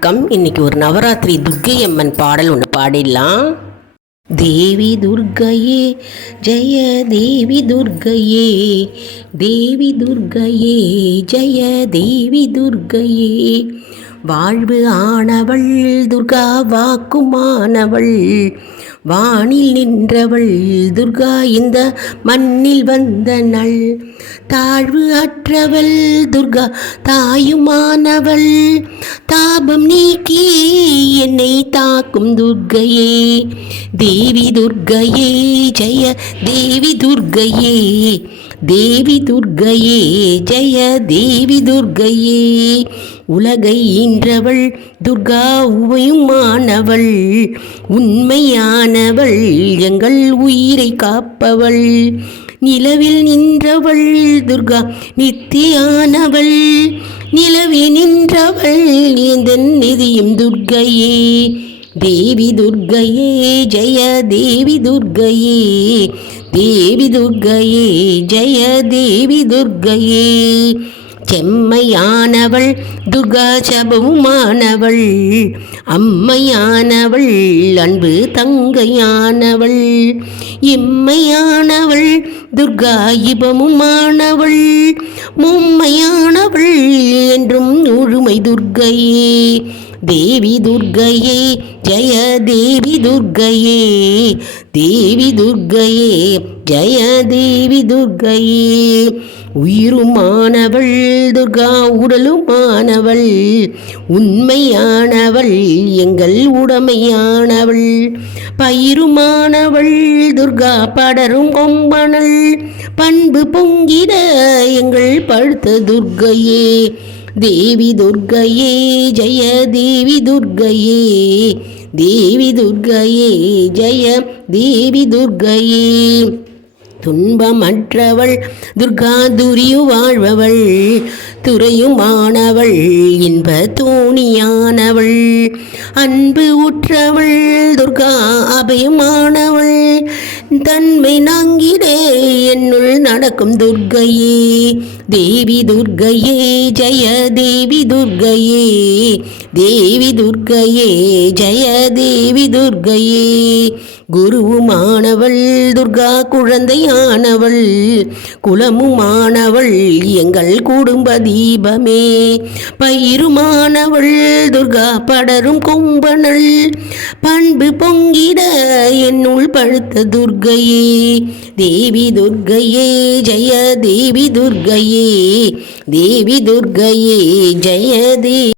வணக்கம். இன்னைக்கு ஒரு நவராத்திரி துர்க்கை அம்மன் பாடல் ஒன்று பாடிடலாம். தேவி துர்க்கையே ஜெய தேவி துர்க்கையே, தேவி துர்க்கையே ஜெய தேவி துர்க்கையே, வாழ்வு ஆனவள் துர்கா வாக்குமானவள், வானில் நின்றவள் துர்கா இந்த மண்ணில் வந்த நள், தாழ்வு அற்றவள் துர்கா தாயுமானவள், தாபம் நீக்கி என்னை தாக்கும் துர்க்கையே, தேவி துர்க்கையே ஜெய தேவி துர்க்கையே, தேவி துர்க்கையே ஜெய தேவி துர்க்கையே, உலகை ஈன்றவள் துர்கா உமையுமானவள், உண்மையானவள் எங்கள் உயிரை காப்பவள், நிலவில் நின்றவள் துர்கா நித்தியானவள், நிலவில் நின்றவள் எந்தன் நிதியும் துர்க்கையே, தேவி துர்க்கையே ஜெய தேவி துர்க்கையே, தேவி துர்க்கையே ஜெய தேவி துர்க்கையே, செம்மையானவள் துர்கா சபவுமானவள், அம்மையானவள் அன்பு தங்கையானவள், இம்மையானவள் துர்கா இபமுமானவள், மும்மையானவள் என்றும் முழுமை துர்க்கையே, தேவி துர்க்கையே ஜெய தேவி துர்க்கையே, தேவி துர்க்கையே ஜெய தேவி துர்க்கையே, உயிருமானவள் துர்கா உடலுமானவள், உண்மையானவள் எங்கள் உடமையானவள், பயிருமானவள் துர்கா படரும் கொம்பனள், பண்பு பொங்கிட எங்கள் பழுத்த துர்க்கையே, தேவி துர்க்கையே ஜெய தேவி துர்க்கையே, தேவி துர்க்கையே ஜெய தேவி துர்க்கையே, துன்பமற்றவள் துர்கா துரியு வாழ்பவள், துறையுமானவள் இன்ப தோணியானவள், அன்பு உற்றவள் துர்கா அபயமானவள், தன்மை நாங்கிடே என்னுள் நடக்கும் துர்க்கையே, தேவி துர்க்கையே ஜெய தேவி துர்க்கையே, தேவி துர்க்கையே ஜெய தேவி துர்க்கையே, குருவுமானவள் துர்கா குழந்தையானவள், குலமுமானவள் எங்கள் குடும்ப தீபமே, பயிருமானவள் துர்கா படரும் கொம்பனள், பண்பு பொங்கிட என்னுள் பழுத்த துர்க்கையே, தேவி துர்க்கையே ஜெய தேவி துர்க்கையே, தேவி துர்க்கையே ஜெய தேவி